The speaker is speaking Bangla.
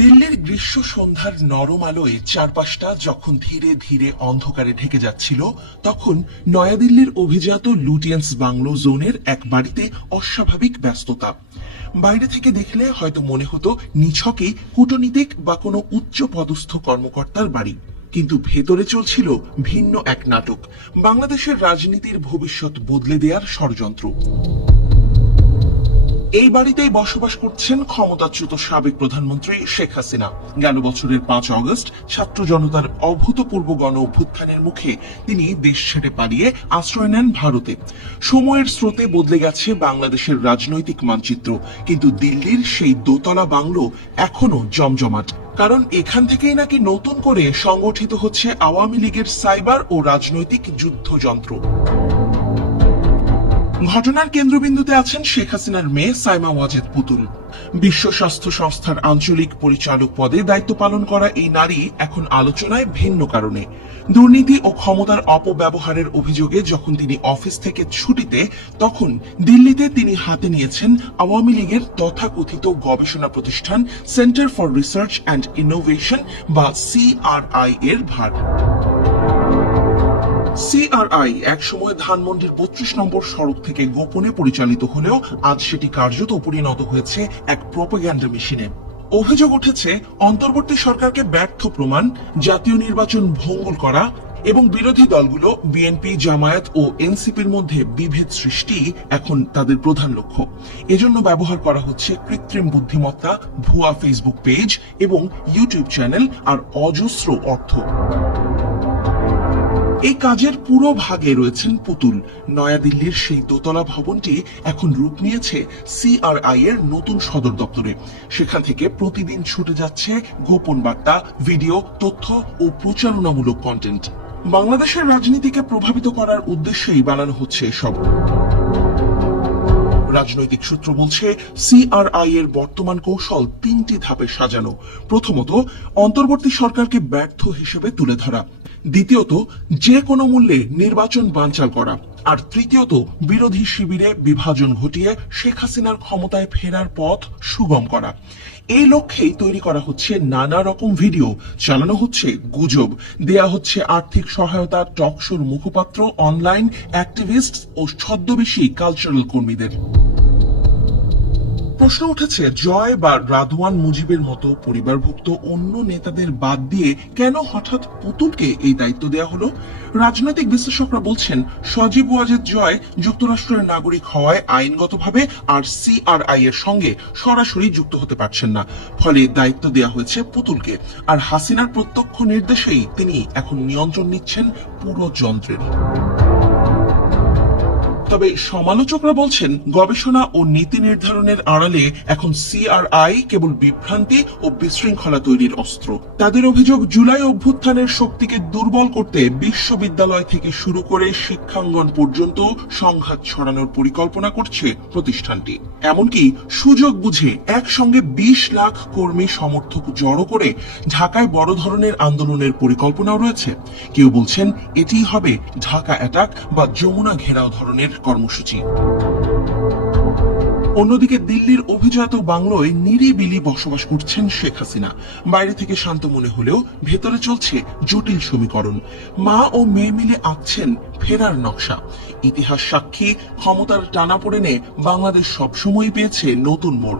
দিল্লির গ্রীষ্ম সন্ধ্যার নরম আলোয় চারপাশটা যখন ধীরে ধীরে অন্ধকারে ঢেকে যাচ্ছিল, তখন নয়াদিল্লির অভিজাত লুটিয়েন্স বাংলো জোনের এক বাড়িতে অস্বাভাবিক ব্যস্ততা। বাইরে থেকে দেখলে হয়তো মনে হতো নিছকে কূটনীতিক বা কোনো উচ্চ পদস্থ কর্মকর্তার বাড়ি, কিন্তু ভেতরে চলছিল ভিন্ন এক নাটক। বাংলাদেশের রাজনীতির ভবিষ্যৎ বদলে দেওয়ার ষড়যন্ত্র। এই বাড়িতেই বসবাস করছেন ক্ষমতাচ্যুত সাবেক প্রধানমন্ত্রী শেখ হাসিনা। গেল বছরের পাঁচ অগস্ট ছাত্র জনতার অভূতপূর্ব গণ অভ্যুত্থানের মুখে তিনি দেশ ছেড়ে পালিয়ে আশ্রয় নেন ভারতে। সময়ের স্রোতে বদলে গেছে বাংলাদেশের রাজনৈতিক মানচিত্র, কিন্তু দিল্লির সেই দোতলা বাংলো এখনও জমজমাট। কারণ এখান থেকেই নাকি নতুন করে সংগঠিত হচ্ছে আওয়ামী লীগের সাইবার ও রাজনৈতিক যুদ্ধযন্ত্র। ঘটনার কেন্দ্রবিন্দুতে আছেন শেখ হাসিনার মেয়ে সাইমা ওয়াজেদ পুতুল। বিশ্ব স্বাস্থ্য সংস্থার আঞ্চলিক পরিচালক পদে দায়িত্ব পালন করা এই নারী এখন আলোচনায় ভিন্ন কারণে। দুর্নীতি ও ক্ষমতার অপব্যবহারের অভিযোগে যখন তিনি অফিস থেকে ছুটিতে, তখন দিল্লিতে তিনি হাতে নিয়েছেন আওয়ামী লীগের তথাকথিত গবেষণা প্রতিষ্ঠান centre for research and innovation বা সিআরআই এর ভার। সিআরআই একসময় ধানমন্ডির বত্রিশ নম্বর সড়ক থেকে গোপনে পরিচালিত হলেও আজ সেটি কার্যত পরিণত হয়েছে এক প্রোপাগ্যান্ডা মেশিনে। অভিযোগ উঠেছে, অন্তর্বর্তী সরকারকে ব্যর্থ প্রমাণ, জাতীয় নির্বাচন ভঙ্গুর করা এবং বিরোধী দলগুলো বিএনপি, জামায়াত ও এনসিপির মধ্যে বিভেদ সৃষ্টি এখন তাদের প্রধান লক্ষ্য। এজন্য ব্যবহার করা হচ্ছে কৃত্রিম বুদ্ধিমত্তা, ভুয়া ফেসবুক পেজ এবং ইউটিউব চ্যানেল আর অজস্র অর্থ। এই কাজের পুরো ভাগে রয়েছেন পুতুল। নয়াদিল্লির সেই দোতলা ভবনটি এখন রূপ নিয়েছে সিআরআই এর নতুন সদর দপ্তরে। সেখান থেকে প্রতিদিন ছুটে যাচ্ছে গোপন বার্তা, ভিডিও, তথ্য ও প্রচারণামূলক কন্টেন্ট বাংলাদেশের রাজনীতিকে প্রভাবিত করার উদ্দেশ্যেই বানানো হচ্ছে এসব। রাজনৈতিক সূত্র বলছে সিআরআই এর বর্তমান কৌশল তিনটি ধাপে সাজানো। প্রথমত, অন্তর্বর্তী সরকারকে ব্যর্থ হিসেবে তুলে ধরা। দ্বিতীয়ত যে কোনো মূল্যে নির্বাচন বানচাল করা। আর তৃতীয়ত, বিরোধী শিবিরে বিভাজন ঘটিয়ে শেখ হাসিনার ক্ষমতায় ফেরার পথ সুগম করা। এই লক্ষ্যেই তৈরি করা হচ্ছে নানা রকম ভিডিও, চালানো হচ্ছে গুজব, দেয়া হচ্ছে আর্থিক সহায়তা টকশোর মুখপাত্র, অনলাইন অ্যাক্টিভিস্ট ও ছদ্মবেশী কালচারাল কর্মীদের। প্রশ্ন উঠেছে, জয় বা রাদওয়ান মুজিবের মতো পরিবারভুক্ত অন্য নেতাদের বাদ দিয়ে কেন হঠাৎ পুতুলকে এই দায়িত্ব দেওয়া হলো? রাজনৈতিক বিশ্লেষকরা বলছেন, সজীব ওয়াজেদ জয় যুক্তরাষ্ট্রের নাগরিক হওয়ায় আইনগতভাবে আর সিআরআই এর সঙ্গে সরাসরি যুক্ত হতে পারছেন না। ফলে দায়িত্ব দেওয়া হয়েছে পুতুলকে। আর হাসিনার প্রত্যক্ষ নির্দেশেই তিনি এখন নিয়ন্ত্রণ নিচ্ছেন পুরো যন্ত্রের তবে সমালোচকরা বলছেন, গবেষণা ও নীতি নির্ধারণের আড়ালে এখন সিআরআই কেবল বিভ্রান্তি ও বিশৃঙ্খলা তৈরির অস্ত্র। তাদের অভিযোগ, জুলাই অভ্যুত্থানের শক্তিকে দুর্বল করতে বিশ্ববিদ্যালয় থেকে শুরু করে শিক্ষাঙ্গন পর্যন্ত সংঘাত ছড়ানোর পরিকল্পনা করছে প্রতিষ্ঠানটি। এমনকি সুযোগ বুঝে একসঙ্গে বিশ লাখ কর্মী সমর্থক জড়ো করে ঢাকায় বড় ধরনের আন্দোলনের পরিকল্পনাও রয়েছে। কেউ বলছেন এটি হবে ঢাকা অ্যাটাক বা যমুনা ঘেরাও ধরনের কর্মসূচি। অন্যদিকে দিল্লির অভিজাত বাংলোয় নিরিবিলি বসবাস করছেন শেখ হাসিনা। বাইরে থেকে শান্ত মনে হলেও ভেতরে চলছে জটিল সমীকরণ। মা ও মেয়ে মিলে আঁকছেন ফেরার নকশা। ইতিহাস সাক্ষী, ক্ষমতার টানাপোড়েনে বাংলাদেশ সবসময় পেয়েছে নতুন মোড়।